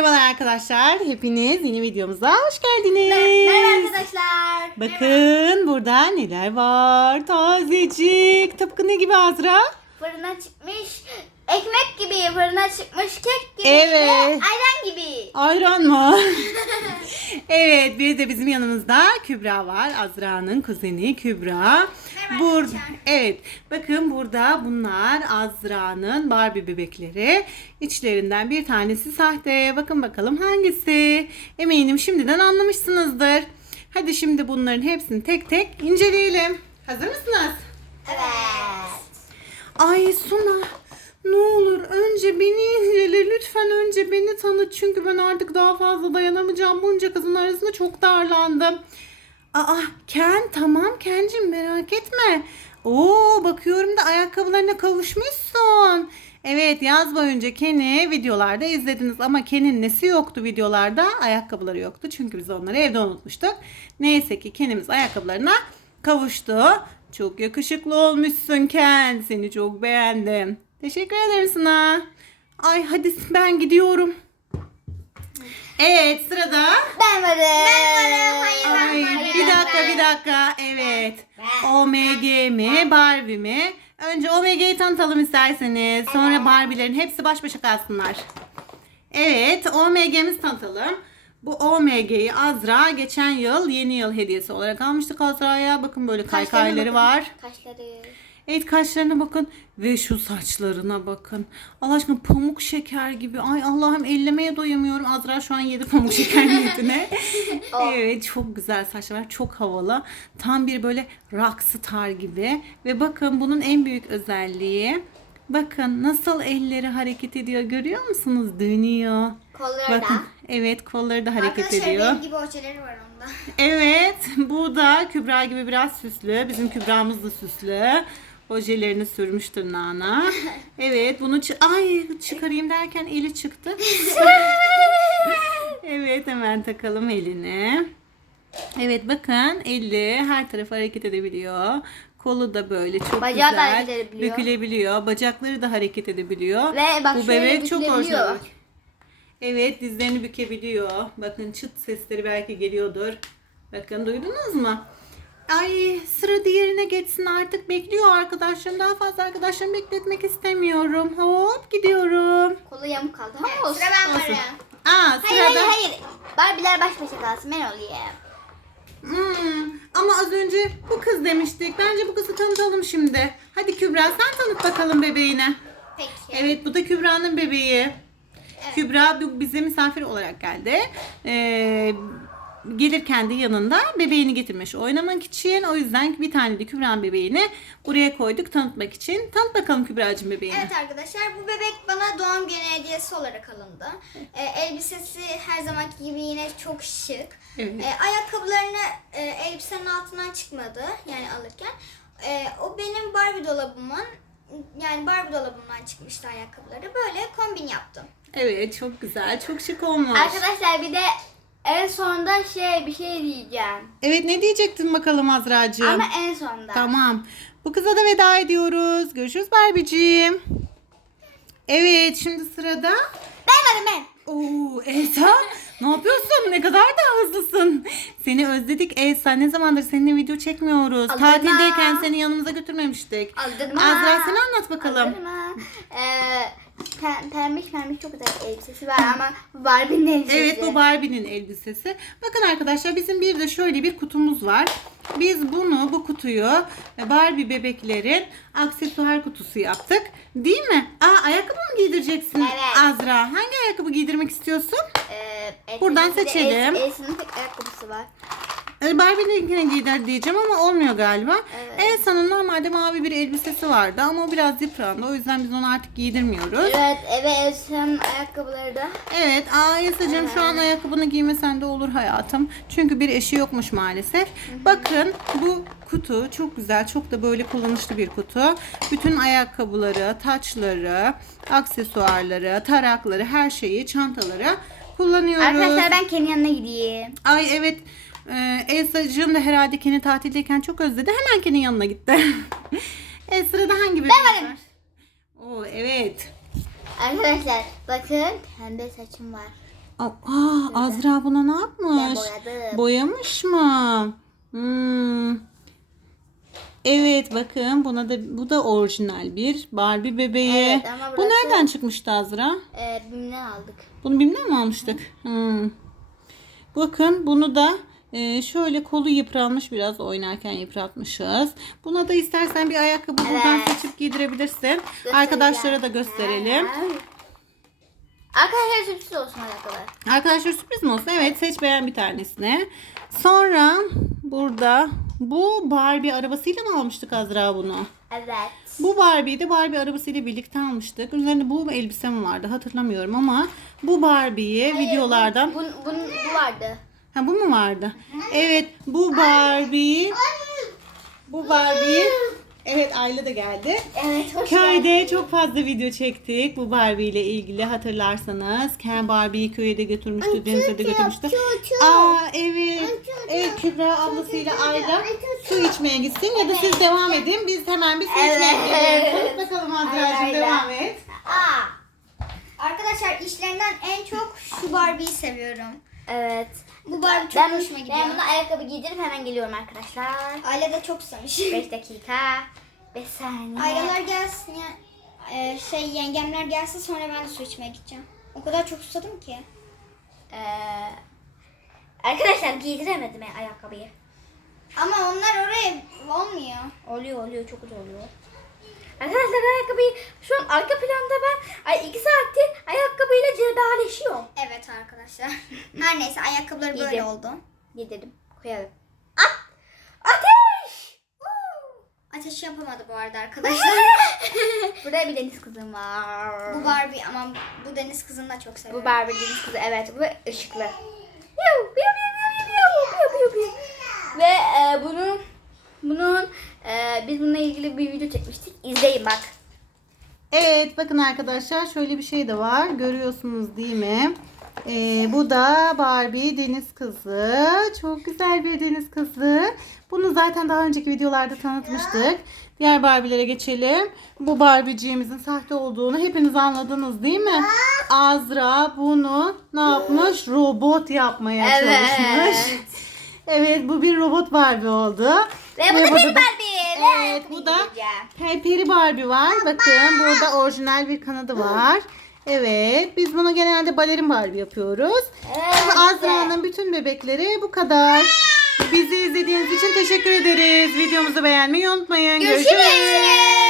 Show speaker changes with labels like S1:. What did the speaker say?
S1: Merhabalar arkadaşlar. Hepiniz yeni videomuza hoş geldiniz.
S2: Merhaba arkadaşlar.
S1: Bakın burada neler var. Tazecik. Tıpkı ne gibi Azra?
S2: Fırına çıkmış ekmek gibi, fırına çıkmış kek gibi
S1: Evet.
S2: ve ayran.
S1: Ayran mı? evet bir de bizim yanımızda Kübra var. Azra'nın kuzeni Kübra. Bur evet bakın burada bunlar Azra'nın Barbie bebekleri. İçlerinden bir tanesi sahte. Bakın bakalım hangisi? Eminim şimdiden anlamışsınızdır. Hadi şimdi bunların hepsini tek tek inceleyelim. Hazır mısınız?
S2: Evet.
S1: Ay Suna ne olur önce beni incele lütfen önce beni tanıt çünkü ben artık daha fazla dayanamayacağım bunca kızın arasında çok darlandım. Aa Ken tamam Ken'cim merak etme. Oo bakıyorum da ayakkabılarına kavuşmuşsun. Evet yaz boyunca Ken'i videolarda izlediniz ama Ken'in nesi yoktu videolarda? Ayakkabıları yoktu çünkü biz onları evde unutmuştuk. Neyse ki Ken'imiz ayakkabılarına kavuştu. Çok yakışıklı olmuşsun Ken. Seni çok beğendim. Teşekkür ederim Sına. Ay hadi ben gidiyorum. Evet sırada.
S2: Ben varım. Ben varım. Hayır
S1: Ay,
S2: ben varım.
S1: bir dakika bir dakika. Evet. OMG mi Barbie mi? Önce OMG'yi tanıtalım isterseniz. Sonra Barbie'lerin hepsi baş başa kalsınlar. Evet OMG'mizi tanıtalım. Bu OMG'yi Azra geçen yıl yeni yıl hediyesi olarak almıştık Azra'ya. Bakın böyle kaykayları var.
S2: Kaşları.
S1: Evet kaşlarına bakın ve şu saçlarına bakın. Allah aşkına pamuk şeker gibi. Ay Allah'ım ellemeye doyamıyorum. Azra şu an yedi pamuk şeker niyetine.
S2: Oh.
S1: evet çok güzel saçlar. Çok havalı. Tam bir böyle rockstar gibi. Ve bakın bunun en büyük özelliği. Bakın nasıl elleri hareket ediyor görüyor musunuz? Dönüyor.
S2: Kolları
S1: Bakın
S2: da.
S1: evet kolları da hareket
S2: Arkadaşlar
S1: ediyor.
S2: benim gibi oçeleri var onda.
S1: Evet, bu da Kübra gibi biraz süslü. Bizim Kübra'mız da süslü. Ojelerini sürmüş tırnağına. Evet, bunu ay çıkarayım derken eli çıktı. evet, hemen takalım eline. Evet, bakın eli her tarafa hareket edebiliyor. Kolu da böyle çok
S2: Bacağı da
S1: güzel.
S2: hareket edebiliyor.
S1: Bükülebiliyor. Bacakları da hareket edebiliyor.
S2: Ve bak
S1: bu
S2: şöyle
S1: bebek çok
S2: bükülebiliyor.
S1: orijinal. Evet dizlerini bükebiliyor. Bakın çıt sesleri belki geliyordur. Bakın duydunuz mu? Ay sıra diğerine geçsin artık bekliyor arkadaşlarım. Daha fazla arkadaşlarımı bekletmek istemiyorum. Hop gidiyorum.
S2: Kolu yamuk kaldı. Ama olsun. Sıra ben
S1: Olsun. Aa sırada.
S2: Hayır hayır hayır. Barbie'ler baş başa kalsın ben olayım.
S1: Hmm, ama az önce bu kız demiştik. Bence bu kızı tanıtalım şimdi. Hadi Kübra sen tanıt bakalım bebeğine.
S2: Peki.
S1: Evet bu da Kübra'nın bebeği. Kübra bu- bize misafir olarak geldi. Ee, gelirken de yanında bebeğini getirmiş oynamak için. O yüzden bir tane de Kübra'nın bebeğini buraya koyduk tanıtmak için. Tanıt bakalım Kübra'cığım bebeğini.
S3: Evet arkadaşlar bu bebek bana doğum günü hediyesi olarak alındı. Ee, elbisesi her zamanki gibi yine çok şık.
S1: Evet.
S3: Ee, ayakkabılarını e, elbisenin altından çıkmadı yani alırken. Ee, o benim Barbie dolabımın yani Barbie dolabımdan çıkmıştı ayakkabıları. Böyle kombin yaptım.
S1: Evet çok güzel çok şık olmuş.
S2: Arkadaşlar bir de en sonunda şey bir şey diyeceğim.
S1: Evet ne diyecektin bakalım Azra'cığım?
S2: Ama en sonunda.
S1: Tamam. Bu kıza da veda ediyoruz. Görüşürüz Barbie'ciğim. Evet şimdi sırada
S2: Ben varım ben.
S1: Oo Elsa ne yapıyorsun? Ne kadar da hızlısın. Seni özledik Elsa. Ne zamandır seninle video çekmiyoruz.
S2: Aldırma.
S1: Tatildeyken seni yanımıza götürmemiştik.
S2: Aldırma.
S1: Azra sen anlat bakalım.
S2: Aldırma. Ee, pem- pembiş pembiş çok güzel elbisesi var ama Barbie'nin elbisesi.
S1: Evet bu Barbie'nin elbisesi. Bakın arkadaşlar bizim bir de şöyle bir kutumuz var. Biz bunu bu kutuyu Barbie bebeklerin aksesuar kutusu yaptık. Değil mi? Aa ayakkabı mı giydireceksin
S2: Evet.
S1: Azra? Hangi ayakkabı giydirmek istiyorsun?
S2: Ee,
S1: Buradan seçelim.
S2: El, Elsa'nın tek ayakkabısı var.
S1: Ee, Barbie'ninkine giydir diyeceğim ama olmuyor galiba.
S2: Evet.
S1: Elsa'nın normalde mavi bir elbisesi vardı ama o biraz yıprandı. O yüzden biz onu artık giydirmiyoruz.
S2: Evet eve Elsa'nın ayakkabıları da.
S1: Evet, aa Elsa'cığım şu an ayakkabını giymesen de olur hayatım. Çünkü bir eşi yokmuş maalesef. Bakın bu kutu çok güzel, çok da böyle kullanışlı bir kutu. Bütün ayakkabıları, taçları, aksesuarları, tarakları, her şeyi, çantaları kullanıyoruz.
S2: Arkadaşlar ben kendi yanına gideyim.
S1: Ay evet. Ee, Elsa'cığım da herhalde Ken'i tatildeyken çok özledi. Hemen Ken'in yanına gitti. e sırada hangi bebek
S2: varım.
S1: var? Oo evet.
S2: Arkadaşlar bakın pembe saçım var.
S1: Aa, Azra buna ne yapmış?
S2: Ben boyadım.
S1: Boyamış mı? Hmm. Evet bakın buna da bu da orijinal bir Barbie bebeği.
S2: Evet, ama
S1: bu
S2: burası-
S1: nereden çıkmıştı Azra?
S2: Ee, bimden aldık.
S1: Bunu bilmem mi almıştık? Hmm. Bakın bunu da e, şöyle kolu yıpranmış biraz oynarken yıpratmışız. Buna da istersen bir ayakkabı buradan
S2: Evet.
S1: seçip giydirebilirsin. Arkadaşlara da gösterelim.
S2: Arkadaşlar sürpriz olsun ayakkabı.
S1: Arkadaşlar sürpriz mi olsun? Evet seç beğen bir tanesini. Sonra burada bu Barbie arabasıyla mı almıştık Azra bunu?
S2: Evet.
S1: Bu Barbie'yi de Barbie arabasıyla birlikte almıştık. Üzerinde bu elbise mi vardı hatırlamıyorum ama bu Barbie'yi videolardan...
S2: Bun, bun, bu vardı.
S1: Ha bu mu vardı? Evet bu Barbie'yi... Bu Barbie'yi... Evet Ayla da geldi.
S2: Evet hoş
S1: Köyde çok fazla video çektik bu Barbie ile ilgili hatırlarsanız. Ken Barbie'yi köye de götürmüştü, denize de götürmüştü. Aa evet. Evet Kübra ablasıyla Ayla su içmeye gitsin ya da siz devam edin. Biz hemen bir su içmeye gidelim. Bakalım Azra'cığım devam et.
S3: Aa. Arkadaşlar işlerinden en çok şu Barbie'yi seviyorum.
S2: Evet.
S3: Bu Barbie çok
S2: Ben,
S3: hoşuma gidiyor.
S2: ben buna ayakkabı giydirip hemen geliyorum arkadaşlar.
S3: Aile de çok susamış.
S2: 5 dakika. 5 saniye.
S3: Aileler gelsin ya. e, şey yengemler gelsin sonra ben de su içmeye gideceğim. O kadar çok susadım ki.
S2: Ee, arkadaşlar giydiremedim ya ayakkabıyı.
S3: Ama onlar oraya olmuyor.
S2: Oluyor oluyor çok güzel oluyor. Arkadaşlar ayakkabıyı şu an arka planda ben ay 2 saattir cebelleşiyorum.
S3: Evet arkadaşlar. Her neyse ayakkabıları böyle
S2: Giydim.
S3: oldu.
S2: Giydirdim. Koyalım. At! Ateş!
S3: Ateş yapamadı bu arada arkadaşlar.
S2: Burada bir deniz kızım var.
S3: bu Barbie ama bu deniz kızını da çok seviyorum.
S2: Bu Barbie deniz kızı evet bu ışıklı. Ve e, bunun bunun e, biz bununla ilgili bir video çekmiştik. İzleyin bak.
S1: Evet bakın arkadaşlar şöyle bir şey de var. Görüyorsunuz değil mi? Ee, bu da Barbie deniz kızı. Çok güzel bir deniz kızı. Bunu zaten daha önceki videolarda tanıtmıştık. Diğer Barbie'lere geçelim. Bu Barbie'ciğimizin sahte olduğunu hepiniz anladınız değil mi? Azra bunu ne yapmış? Robot yapmaya
S2: Evet.
S1: çalışmış. Evet bu bir robot Barbie oldu.
S2: Ve bu da bir Barbie. Ve
S1: Evet bu da Peri Barbie var. Bakın burada orijinal bir kanadı var. Evet biz bunu genelde balerin Barbie yapıyoruz.
S2: Evet.
S1: Azra'nın bütün bebekleri bu kadar. Bizi izlediğiniz için teşekkür ederiz. Videomuzu beğenmeyi unutmayın.
S2: Görüşürüz.